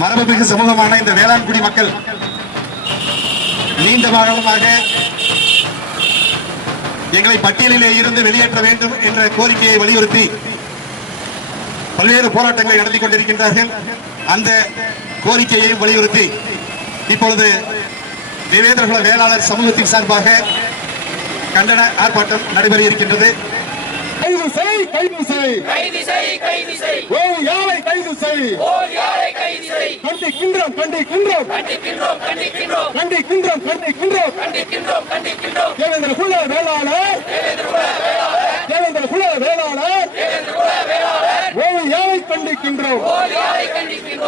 மரபுமிகு சமூகமான இந்த வேளாண்குடி மக்கள் நீண்ட காலமாக எங்களை பட்டியலிலே இருந்து வெளியேற்ற வேண்டும் என்ற கோரிக்கையை வலியுறுத்தி பல்வேறு போராட்டங்களை நடத்தி கொண்டிருக்கின்றார்கள். அந்த கோரிக்கையை வலியுறுத்தி இப்பொழுது தேவேந்திரகுல வேளாளர் சமூகத்தின் சார்பாக கண்டன ஆர்ப்பாட்டம் நடைபெற இருக்கின்றது. கைது செய், கைது செய், கைது செய், கைது செய், ஓயாவை கைது செய், ஓயாவை கைது செய், கண்டிக்கின்றோம், கண்டிக்கின்றோம், கண்டிக்கின்றோம், கண்டிக்கின்றோம், கண்டிக்கின்றோம், கண்டிக்கின்றோம், கண்டிக்கின்றோம், கண்டிக்கின்றோம். தேவேந்திரகுல வேளாளர், தேவேந்திரகுல வேளாளர், தேவேந்திரகுல வேளாளர், தேவேந்திரகுல வேளாளர், ஓயாவை கண்டிக்கின்றோம், ஓயாவை கண்டிக்கின்றோம்.